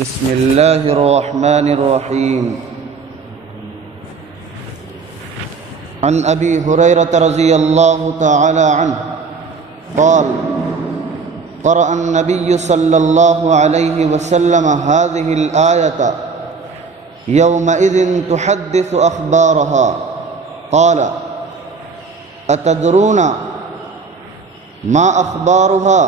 بسم اللہ الرحمن الرحیم عن ابی ہریرہ رضی اللہ تعالی عنہ قال قرأ النبی صلی اللہ علیہ وسلم هذه الآیة یومئذ تحدث اخبارها قال اتدرون ما اخبارها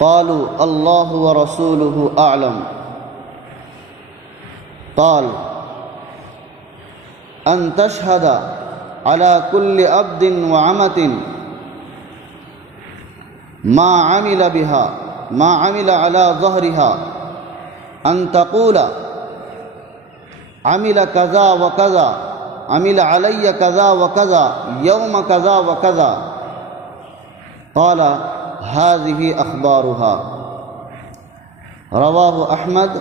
قالوا اللہ ورسولہ اعلم قال ان تشهد على كل عبد وعمة ما عمل بها ما عمل على ظهرها ان تقول عمل كذا وكذا عمل علي كذا وكذا يوم كذا وكذا قال هذه اخبارها رواہ احمد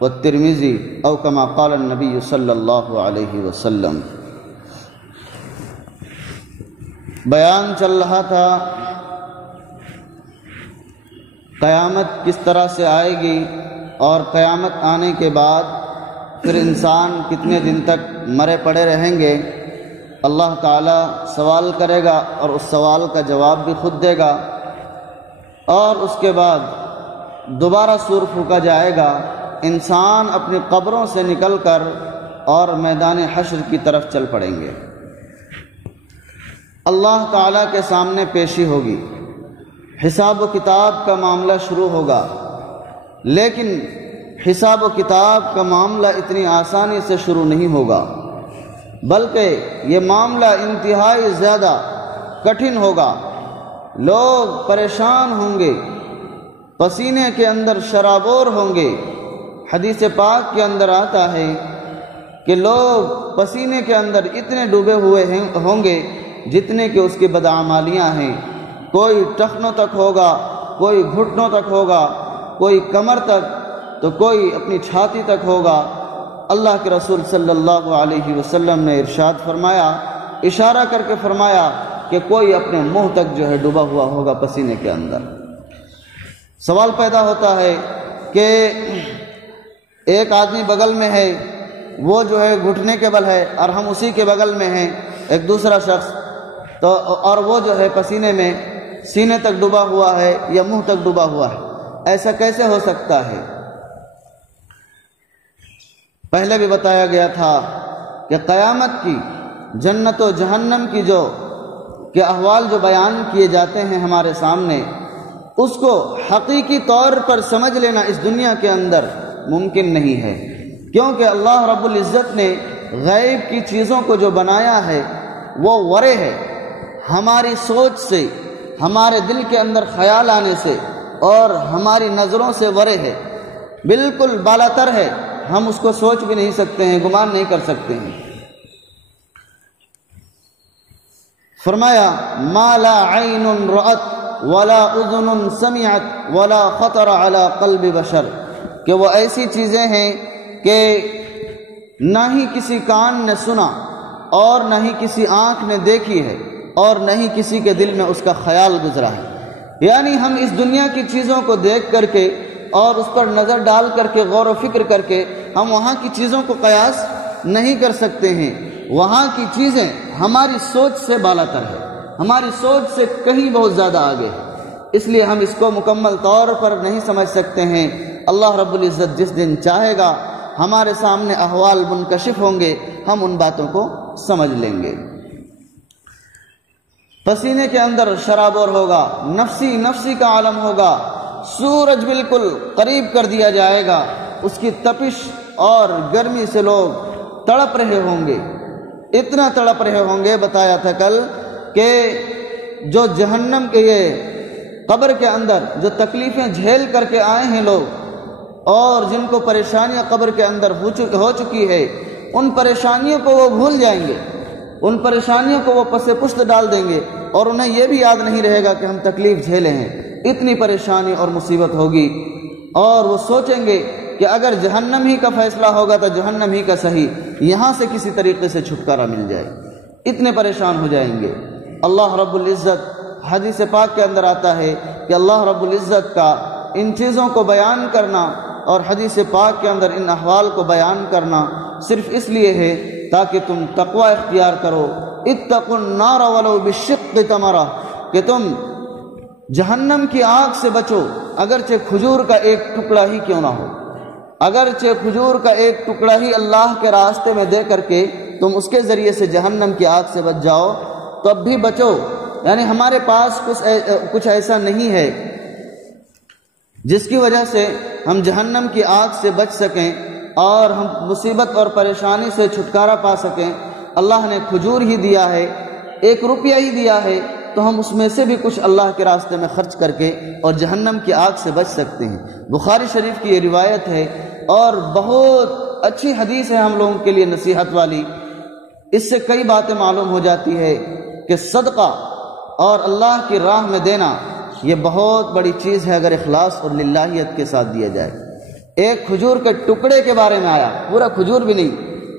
والترمذی او کما قال النبی صلی اللہ علیہ وسلم۔ بیان چل رہا تھا قیامت کس طرح سے آئے گی اور قیامت آنے کے بعد پھر انسان کتنے دن تک مرے پڑے رہیں گے۔ اللہ تعالیٰ سوال کرے گا اور اس سوال کا جواب بھی خود دے گا، اور اس کے بعد دوبارہ سور پھونکا جائے گا، انسان اپنی قبروں سے نکل کر اور میدان حشر کی طرف چل پڑیں گے۔ اللہ تعالیٰ کے سامنے پیشی ہوگی، حساب و کتاب کا معاملہ شروع ہوگا، لیکن حساب و کتاب کا معاملہ اتنی آسانی سے شروع نہیں ہوگا، بلکہ یہ معاملہ انتہائی زیادہ کٹھن ہوگا۔ لوگ پریشان ہوں گے، پسینے کے اندر شرابور ہوں گے۔ حدیث پاک کے اندر آتا ہے کہ لوگ پسینے کے اندر اتنے ڈوبے ہوئے ہوں گے جتنے کہ اس کی بدعمالیاں ہیں۔ کوئی ٹخنوں تک ہوگا، کوئی گھٹنوں تک ہوگا، کوئی کمر تک، تو کوئی اپنی چھاتی تک ہوگا۔ اللہ کے رسول صلی اللہ علیہ وسلم نے ارشاد فرمایا، اشارہ کر کے فرمایا کہ کوئی اپنے منہ تک جو ہے ڈوبا ہوا ہوگا پسینے کے اندر۔ سوال پیدا ہوتا ہے کہ ایک آدمی بغل میں ہے، وہ جو ہے گھٹنے کے بل ہے، اور ہم اسی کے بغل میں ہیں ایک دوسرا شخص، تو اور وہ جو ہے پسینے میں سینے تک ڈوبا ہوا ہے یا منہ تک ڈوبا ہوا ہے، ایسا کیسے ہو سکتا ہے؟ پہلے بھی بتایا گیا تھا کہ قیامت کی، جنت و جہنم کی جو کہ احوال جو بیان کیے جاتے ہیں ہمارے سامنے، اس کو حقیقی طور پر سمجھ لینا اس دنیا کے اندر ممکن نہیں ہے، کیونکہ اللہ رب العزت نے غیب کی چیزوں کو جو بنایا ہے وہ ورے ہے، ہماری سوچ سے، ہمارے دل کے اندر خیال آنے سے اور ہماری نظروں سے ورے ہے، بالکل بالاتر ہے، ہم اس کو سوچ بھی نہیں سکتے ہیں، گمان نہیں کر سکتے ہیں۔ فرمایا ما لا عین رأت ولا اذن سمعت ولا خطر على قلب بشر، کہ وہ ایسی چیزیں ہیں کہ نہ ہی کسی کان نے سنا اور نہ ہی کسی آنکھ نے دیکھی ہے اور نہ ہی کسی کے دل میں اس کا خیال گزرا ہے۔ یعنی ہم اس دنیا کی چیزوں کو دیکھ کر کے اور اس پر نظر ڈال کر کے غور و فکر کر کے ہم وہاں کی چیزوں کو قیاس نہیں کر سکتے ہیں۔ وہاں کی چیزیں ہماری سوچ سے بالاتر ہے، ہماری سوچ سے کہیں بہت زیادہ آگے ہے، اس لیے ہم اس کو مکمل طور پر نہیں سمجھ سکتے ہیں۔ اللہ رب العزت جس دن چاہے گا ہمارے سامنے احوال منکشف ہوں گے، ہم ان باتوں کو سمجھ لیں گے۔ پسینے کے اندر شرابور ہوگا، نفسی نفسی کا عالم ہوگا، سورج بالکل قریب کر دیا جائے گا، اس کی تپش اور گرمی سے لوگ تڑپ رہے ہوں گے، اتنا تڑپ رہے ہوں گے۔ بتایا تھا کل کہ جو جہنم کے یہ قبر کے اندر جو تکلیفیں جھیل کر کے آئے ہیں لوگ، اور جن کو پریشانیاں قبر کے اندر ہو چکی ہے، ان پریشانیوں کو وہ بھول جائیں گے، ان پریشانیوں کو وہ پس پشت ڈال دیں گے، اور انہیں یہ بھی یاد نہیں رہے گا کہ ہم تکلیف جھیلے ہیں۔ اتنی پریشانی اور مصیبت ہوگی، اور وہ سوچیں گے کہ اگر جہنم ہی کا فیصلہ ہوگا تو جہنم ہی کا صحیح، یہاں سے کسی طریقے سے چھٹکارا مل جائے، اتنے پریشان ہو جائیں گے۔ اللہ رب العزت حدیث پاک کے اندر آتا ہے کہ اللہ رب العزت کا ان چیزوں کو بیان کرنا اور حدیث پاک کے اندر ان احوال کو بیان کرنا صرف اس لیے ہے تاکہ تم تقوی اختیار کرو۔ اتقوا النار ولو بشق تمرہ، کہ تم جہنم کی آگ سے بچو اگرچہ کھجور کا ایک ٹکڑا ہی کیوں نہ ہو، اگرچہ کھجور کا ایک ٹکڑا ہی اللہ کے راستے میں دے کر کے تم اس کے ذریعے سے جہنم کی آگ سے بچ جاؤ تو اب بھی بچو۔ یعنی ہمارے پاس کچھ ایسا نہیں ہے جس کی وجہ سے ہم جہنم کی آگ سے بچ سکیں اور ہم مصیبت اور پریشانی سے چھٹکارا پا سکیں۔ اللہ نے کھجور ہی دیا ہے، 1 روپیہ ہی دیا ہے، تو ہم اس میں سے بھی کچھ اللہ کے راستے میں خرچ کر کے اور جہنم کی آگ سے بچ سکتے ہیں۔ بخاری شریف کی یہ روایت ہے اور بہت اچھی حدیث ہے ہم لوگوں کے لیے نصیحت والی۔ اس سے کئی باتیں معلوم ہو جاتی ہے کہ صدقہ اور اللہ کی راہ میں دینا یہ بہت بڑی چیز ہے اگر اخلاص اور للہیت کے ساتھ دیا جائے۔ ایک کھجور کے ٹکڑے کے بارے میں آیا، پورا کھجور بھی نہیں،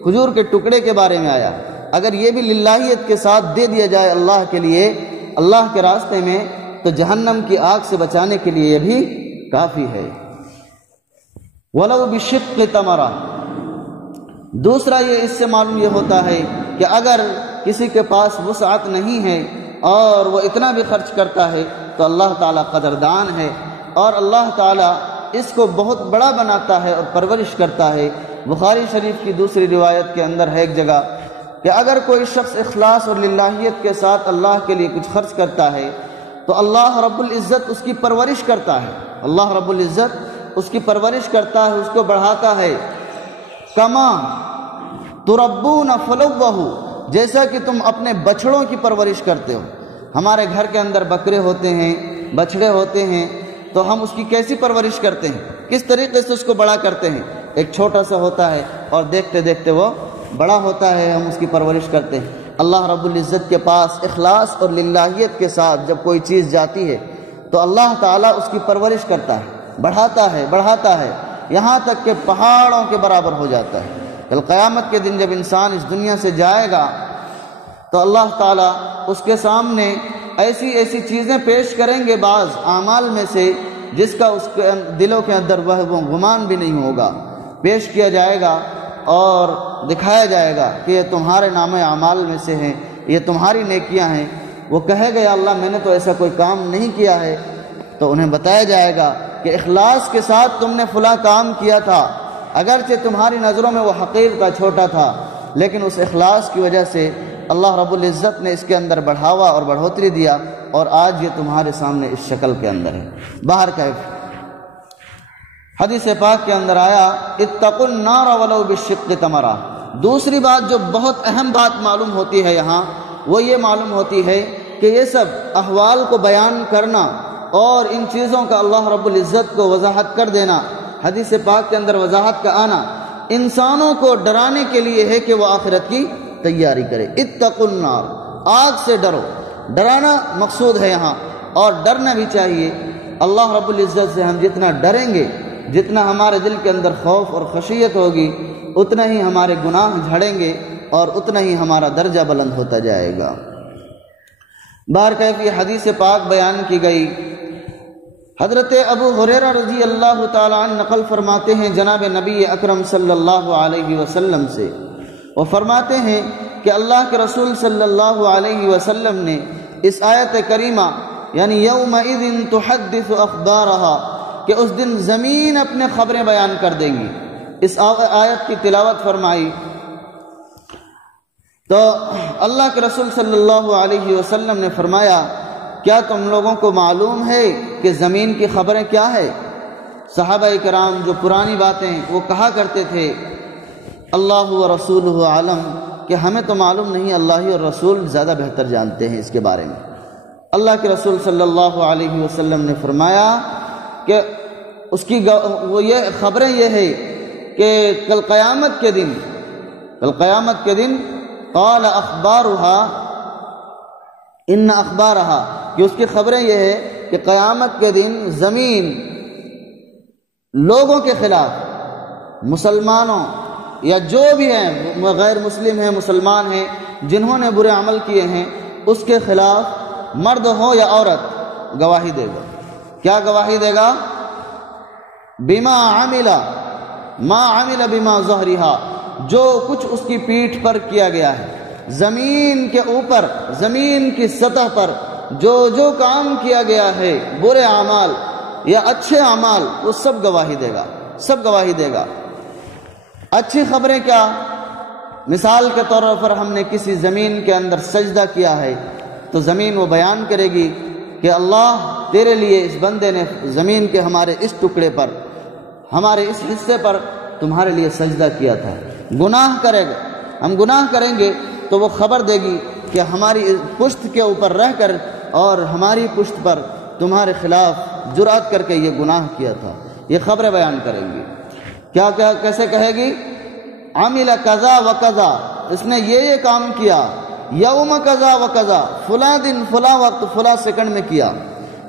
کھجور کے ٹکڑے کے بارے میں آیا، اگر یہ بھی للہیت کے ساتھ دے دیا جائے اللہ کے لیے، اللہ کے راستے میں، تو جہنم کی آگ سے بچانے کے لیے یہ بھی کافی ہے۔ وَلَوْ بِشِقِّ تَمْرَةٍ۔ دوسرا یہ اس سے معلوم یہ ہوتا ہے کہ اگر کسی کے پاس وسعت نہیں ہے اور وہ اتنا بھی خرچ کرتا ہے تو اللہ تعالیٰ قدردان ہے اور اللہ تعالیٰ اس کو بہت بڑا بناتا ہے اور پرورش کرتا ہے۔ بخاری شریف کی دوسری روایت کے اندر ہے ایک جگہ کہ اگر کوئی شخص اخلاص اور للہیت کے ساتھ اللہ کے لیے کچھ خرچ کرتا ہے تو اللہ رب العزت اس کی پرورش کرتا ہے، اللہ رب العزت اس کی پرورش کرتا ہے، اس کو بڑھاتا ہے۔ کما تربون فلوہ، جیسا کہ تم اپنے بچڑوں کی پرورش کرتے ہو۔ ہمارے گھر کے اندر بکرے ہوتے ہیں، بچڑے ہوتے ہیں، تو ہم اس کی کیسی پرورش کرتے ہیں، کس طریقے سے اس کو بڑا کرتے ہیں۔ ایک چھوٹا سا ہوتا ہے اور دیکھتے دیکھتے وہ بڑا ہوتا ہے، ہم اس کی پرورش کرتے ہیں۔ اللہ رب العزت کے پاس اخلاص اور للہیت کے ساتھ جب کوئی چیز جاتی ہے تو اللہ تعالیٰ اس کی پرورش کرتا ہے، بڑھاتا ہے یہاں تک کہ پہاڑوں کے برابر ہو جاتا ہے۔ کل قیامت کے دن جب انسان اس دنیا سے جائے گا تو اللہ تعالیٰ اس کے سامنے ایسی چیزیں پیش کریں گے، بعض اعمال میں سے جس کا اس کے دلوں کے اندر وہ گمان بھی نہیں ہوگا، پیش کیا جائے گا اور دکھایا جائے گا کہ یہ تمہارے نام اعمال میں سے ہیں، یہ تمہاری نیکیاں ہیں۔ وہ کہے گا یا اللہ میں نے تو ایسا کوئی کام نہیں کیا ہے، تو انہیں بتایا جائے گا کہ اخلاص کے ساتھ تم نے فلاں کام کیا تھا، اگرچہ تمہاری نظروں میں وہ حقیر تھا، چھوٹا تھا، لیکن اس اخلاص کی وجہ سے اللہ رب العزت نے اس کے اندر بڑھاوا اور بڑھوتری دیا اور آج یہ تمہارے سامنے اس شکل کے اندر ہے۔ باہر کیف حدیث پاک کے اندر آیا اتقوا النار ولو بشق تمرہ۔ دوسری بات جو بہت اہم بات معلوم ہوتی ہے یہاں، وہ یہ معلوم ہوتی ہے کہ یہ سب احوال کو بیان کرنا اور ان چیزوں کا اللہ رب العزت کو وضاحت کر دینا، حدیث پاک کے اندر وضاحت کا آنا انسانوں کو ڈرانے کے لیے ہے کہ وہ آخرت کی تیاری کرے۔ اتقوا النار، آگ سے ڈرو، ڈرانا مقصود ہے یہاں، اور ڈرنا بھی چاہیے۔ اللہ رب العزت سے ہم جتنا ڈریں گے، جتنا ہمارے دل کے اندر خوف اور خشیت ہوگی، اتنا ہی ہمارے گناہ جھڑیں گے اور اتنا ہی ہمارا درجہ بلند ہوتا جائے گا۔ بہرکیف یہ حدیث پاک بیان کی گئی۔ حضرت ابو ہریرہ رضی اللہ تعالیٰ عنہ نقل فرماتے ہیں جناب نبی اکرم صلی اللہ علیہ وسلم سے، وہ فرماتے ہیں کہ اللہ کے رسول صلی اللہ علیہ وسلم نے اس آیت کریمہ یعنی یومئذ تحدث اخبارہا کہ اس دن زمین اپنے خبریں بیان کر دیں گی، اس آیت کی تلاوت فرمائی تو اللہ کے رسول صلی اللہ علیہ وسلم نے فرمایا کیا تم لوگوں کو معلوم ہے کہ زمین کی خبریں کیا ہے؟ صحابہ کرام جو پرانی باتیں وہ کہا کرتے تھے اللہ و رسولہ عالم، کہ ہمیں تو معلوم نہیں، اللہ اور رسول زیادہ بہتر جانتے ہیں اس کے بارے میں۔ اللہ کے رسول صلی اللہ علیہ وسلم نے فرمایا کہ اس کی وہ یہ خبریں یہ ہے کہ کل قیامت کے دن قال اخبارها ان اخبارها، کہ اس کی خبریں یہ ہے کہ قیامت کے دن زمین لوگوں کے خلاف، مسلمانوں یا جو بھی ہیں، غیر مسلم ہیں مسلمان ہیں، جنہوں نے برے عمل کیے ہیں، اس کے خلاف مرد ہو یا عورت گواہی دے گا۔ کیا گواہی دے گا؟ بما عمل ما عمل بما ظہرہا، جو کچھ اس کی پیٹھ پر کیا گیا ہے، زمین کے اوپر، زمین کی سطح پر جو کام کیا گیا ہے، برے اعمال یا اچھے اعمال، وہ سب گواہی دے گا، سب گواہی دے گا۔ اچھی خبریں کیا؟ مثال کے طور پر ہم نے کسی زمین کے اندر سجدہ کیا ہے تو زمین وہ بیان کرے گی کہ اللہ تیرے لیے اس بندے نے زمین کے ہمارے اس ٹکڑے پر، ہمارے اس حصے پر تمہارے لیے سجدہ کیا تھا۔ گناہ کرے گا، ہم گناہ کریں گے تو وہ خبر دے گی کہ ہماری پشت کے اوپر رہ کر اور ہماری پشت پر تمہارے خلاف جرأت کر کے یہ گناہ کیا تھا، یہ خبریں بیان کریں گی۔ کیا کیسے کہے گی؟ عمل کذا و کذا، اس نے یہ کام کیا، یوم کذا و کذا، فلاں دن فلاں وقت فلاں سیکنڈ میں کیا،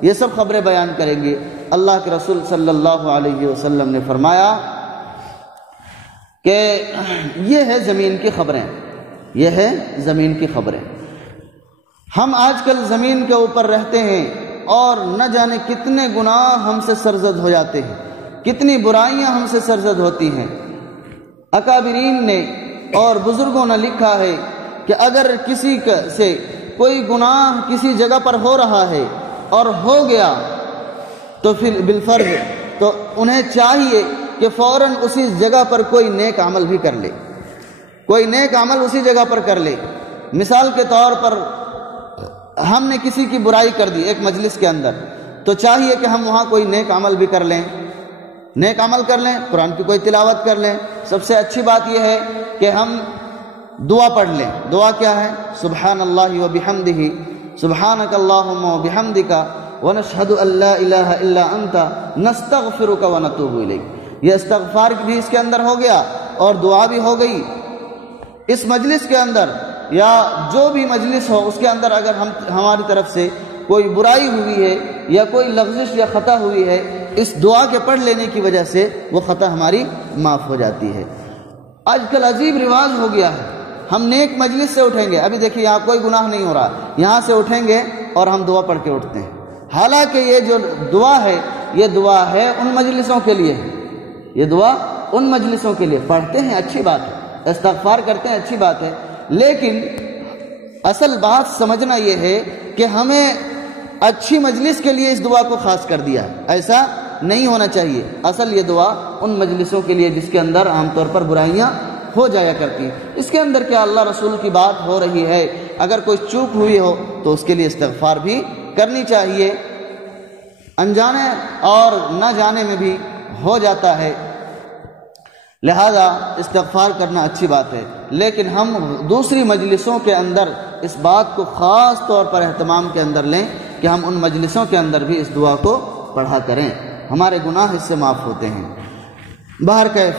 یہ سب خبریں بیان کریں گی۔ اللہ کے رسول صلی اللہ علیہ وسلم نے فرمایا کہ یہ ہے زمین کی خبریں، یہ ہے زمین کی خبریں۔ ہم آج کل زمین کے اوپر رہتے ہیں اور نہ جانے کتنے گناہ ہم سے سرزد ہو جاتے ہیں، کتنی برائیاں ہم سے سرزد ہوتی ہیں۔ اکابرین نے اور بزرگوں نے لکھا ہے کہ اگر کسی سے کوئی گناہ کسی جگہ پر ہو رہا ہے اور ہو گیا تو پھر بالفرض تو انہیں چاہیے کہ فوراً اسی جگہ پر کوئی نیک عمل بھی کر لے، کوئی نیک عمل اسی جگہ پر کر لے۔ مثال کے طور پر ہم نے کسی کی برائی کر دی ایک مجلس کے اندر، تو چاہیے کہ ہم وہاں کوئی نیک عمل بھی کر لیں، نیک عمل کر لیں، قرآن کی کوئی تلاوت کر لیں۔ سب سے اچھی بات یہ ہے کہ ہم دعا پڑھ لیں۔ دعا کیا ہے؟ سبحان اللہ و بحمدہ، سبحانک اللہم و بحمدک ونشہد ان لا الہ الا انت نستغفرک ونتوب الیک۔ یہ استغفار بھی اس کے اندر ہو گیا اور دعا بھی ہو گئی۔ اس مجلس کے اندر یا جو بھی مجلس ہو اس کے اندر اگر ہماری طرف سے کوئی برائی ہوئی ہے یا کوئی لغزش یا خطا ہوئی ہے، اس دعا کے پڑھ لینے کی وجہ سے وہ خطا ہماری معاف ہو جاتی ہے۔ آج کل عجیب رواج ہو گیا ہے، ہم نیک مجلس سے اٹھیں گے، ابھی دیکھیے یہاں کوئی گناہ نہیں ہو رہا، یہاں سے اٹھیں گے اور ہم دعا پڑھ کے اٹھتے ہیں، حالانکہ یہ جو دعا ہے یہ دعا ہے ان مجلسوں کے لیے، یہ دعا ان مجلسوں کے لیے۔ پڑھتے ہیں اچھی بات ہے، استغفار کرتے ہیں اچھی بات ہے، لیکن اصل بات سمجھنا یہ ہے کہ ہمیں اچھی مجلس کے لیے اس دعا کو خاص کر دیا ہے، ایسا نہیں ہونا چاہیے۔ اصل یہ دعا ان مجلسوں کے لیے جس کے اندر عام طور پر برائیاں ہو جایا کرتی ہیں، اس کے اندر کیا اللہ رسول کی بات ہو رہی ہے، اگر کوئی چوک ہوئی ہو تو اس کے لیے استغفار بھی کرنی چاہیے، انجانے اور نہ جانے میں بھی ہو جاتا ہے، لہذا استغفار کرنا اچھی بات ہے۔ لیکن ہم دوسری مجلسوں کے اندر اس بات کو خاص طور پر اہتمام کے اندر لیں کہ ہم ان مجلسوں کے اندر بھی اس دعا کو پڑھا کریں، ہمارے گناہ اس سے معاف ہوتے ہیں۔ بہرکیف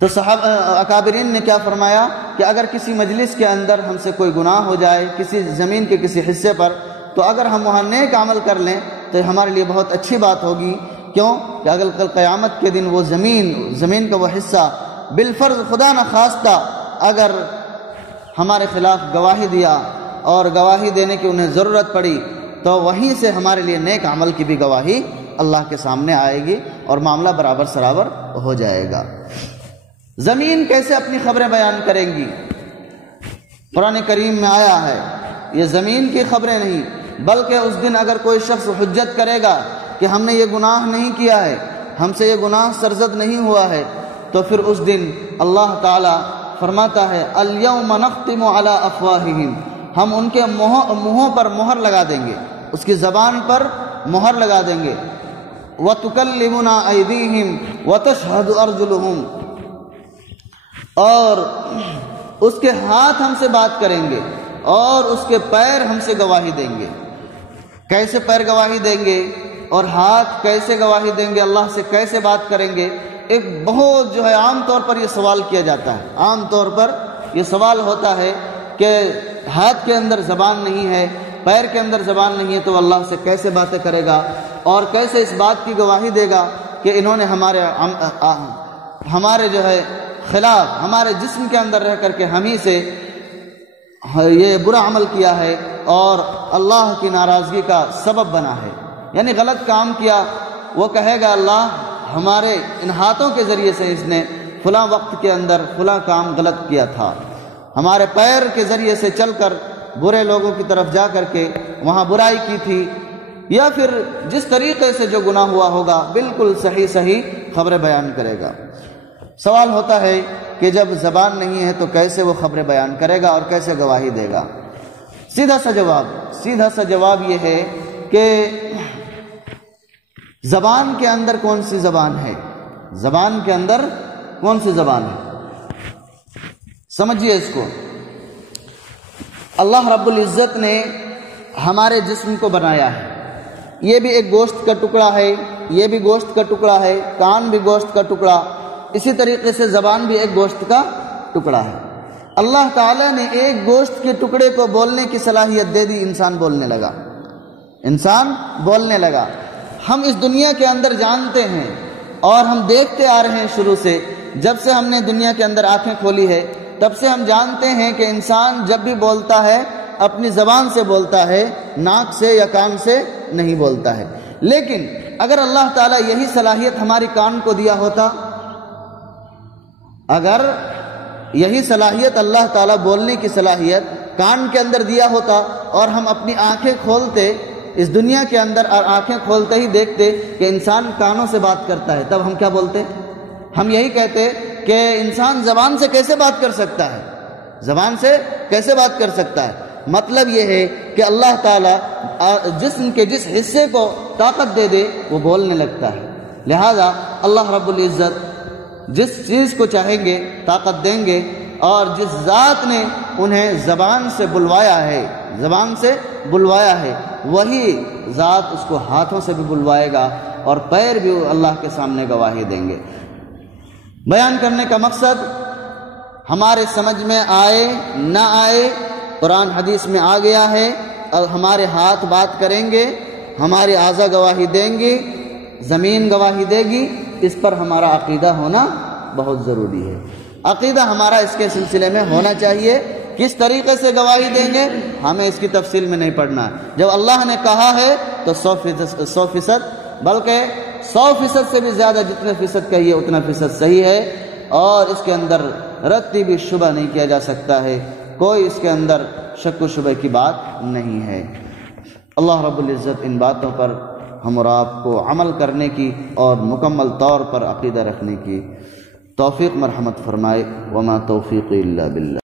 تو اکابرین نے کیا فرمایا کہ اگر کسی مجلس کے اندر ہم سے کوئی گناہ ہو جائے کسی زمین کے کسی حصے پر، تو اگر ہم وہاں نیک عمل کر لیں تو ہمارے لیے بہت اچھی بات ہوگی۔ کیوں کہ اگر کل قیامت کے دن وہ زمین کا وہ حصہ بالفرض خدا نہ خواستہ اگر ہمارے خلاف گواہی دیا اور گواہی دینے کی انہیں ضرورت پڑی، تو وہیں سے ہمارے لیے نیک عمل کی بھی گواہی اللہ کے سامنے آئے گی اور معاملہ برابر سرابر ہو جائے گا۔ زمین کیسے اپنی خبریں بیان کریں گی؟ قرآن کریم میں آیا ہے، یہ زمین کی خبریں نہیں بلکہ اس دن اگر کوئی شخص حجت کرے گا کہ ہم نے یہ گناہ نہیں کیا ہے، ہم سے یہ گناہ سرزد نہیں ہوا ہے، تو پھر اس دن اللہ تعالی فرماتا ہے الیوم نختم علی افواہہم، ہم ان کے منہوں پر مہر لگا دیں گے، اس کی زبان پر مہر لگا دیں گے، وتکلمنا ایدیہم وتشہد ارجلہم، اور اس کے ہاتھ ہم سے بات کریں گے اور اس کے پیر ہم سے گواہی دیں گے۔ کیسے پیر گواہی دیں گے اور ہاتھ کیسے گواہی دیں گے، اللہ سے کیسے بات کریں گے؟ ایک بہت جو ہے عام طور پر یہ سوال کیا جاتا ہے، عام طور پر یہ سوال ہوتا ہے کہ ہاتھ کے اندر زبان نہیں ہے، پیر کے اندر زبان نہیں ہے، تو اللہ سے کیسے باتیں کرے گا اور کیسے اس بات کی گواہی دے گا کہ انہوں نے ہمارے جو ہے خلاف ہمارے جسم کے اندر رہ کر کے ہم ہی سے یہ برا عمل کیا ہے اور اللہ کی ناراضگی کا سبب بنا ہے، یعنی غلط کام کیا وہ کہے گا اللہ ہمارے ان ہاتھوں کے ذریعے سے اس نے فلاں وقت کے اندر فلاں کام غلط کیا تھا، ہمارے پیر کے ذریعے سے چل کر برے لوگوں کی طرف جا کر کے وہاں برائی کی تھی، یا پھر جس طریقے سے جو گناہ ہوا ہوگا بالکل صحیح صحیح خبریں بیان کرے گا۔ سوال ہوتا ہے کہ جب زبان نہیں ہے تو کیسے وہ خبریں بیان کرے گا اور کیسے گواہی دے گا؟ سیدھا سا جواب یہ ہے کہ زبان کے اندر کون سی زبان ہے؟ زبان کے اندر کون سی زبان ہے؟ سمجھیے اس کو۔ اللہ رب العزت نے ہمارے جسم کو بنایا ہے، یہ بھی ایک گوشت کا ٹکڑا ہے، یہ بھی گوشت کا ٹکڑا ہے، کان بھی گوشت کا ٹکڑا، اسی طریقے سے زبان بھی ایک گوشت کا ٹکڑا ہے۔ اللہ تعالیٰ نے ایک گوشت کے ٹکڑے کو بولنے کی صلاحیت دے دی، انسان بولنے لگا۔ ہم اس دنیا کے اندر جانتے ہیں اور ہم دیکھتے آ رہے ہیں شروع سے، جب سے ہم نے دنیا کے اندر آنکھیں کھولی ہے تب سے ہم جانتے ہیں کہ انسان جب بھی بولتا ہے اپنی زبان سے بولتا ہے، ناک سے یا کان سے نہیں بولتا ہے۔ لیکن اگر اللہ تعالیٰ یہی صلاحیت ہماری کان کو دیا ہوتا، اگر یہی صلاحیت اللہ تعالیٰ بولنے کی صلاحیت کان کے اندر دیا ہوتا اور ہم اپنی آنکھیں کھولتے اس دنیا کے اندر اور آنکھیں کھولتے ہی دیکھتے کہ انسان کانوں سے بات کرتا ہے، تب ہم کیا بولتے؟ ہم یہی کہتے کہ انسان زبان سے کیسے بات کر سکتا ہے، زبان سے کیسے بات کر سکتا ہے۔ مطلب یہ ہے کہ اللہ تعالیٰ جسم کے جس حصے کو طاقت دے دے وہ بولنے لگتا ہے۔ لہذا اللہ رب العزت جس چیز کو چاہیں گے طاقت دیں گے، اور جس ذات نے انہیں زبان سے بلوایا ہے وہی ذات اس کو ہاتھوں سے بھی بلوائے گا اور پیر بھی اللہ کے سامنے گواہی دیں گے۔ بیان کرنے کا مقصد ہمارے سمجھ میں آئے نہ آئے، قرآن حدیث میں آ گیا ہے، اور ہمارے ہاتھ بات کریں گے، ہماری اعضاء گواہی دیں گی، زمین گواہی دے گی، اس پر ہمارا عقیدہ ہونا بہت ضروری ہے۔ عقیدہ ہمارا اس کے سلسلے میں ہونا چاہیے۔ کس طریقے سے گواہی دیں گے ہمیں اس کی تفصیل میں نہیں پڑھنا ہے۔ جب اللہ نے کہا ہے تو 100% بلکہ 100% سے بھی زیادہ، جتنے فیصد کہیے اتنا فیصد صحیح ہے، اور اس کے اندر رتی بھی شبہ نہیں کیا جا سکتا ہے، کوئی اس کے اندر شک و شبہ کی بات نہیں ہے۔ اللہ رب العزت ان باتوں پر ہم اور آپ کو عمل کرنے کی اور مکمل طور پر عقیدہ رکھنے کی توفیق مرحمت فرمائے۔ وما توفیق الا باللہ۔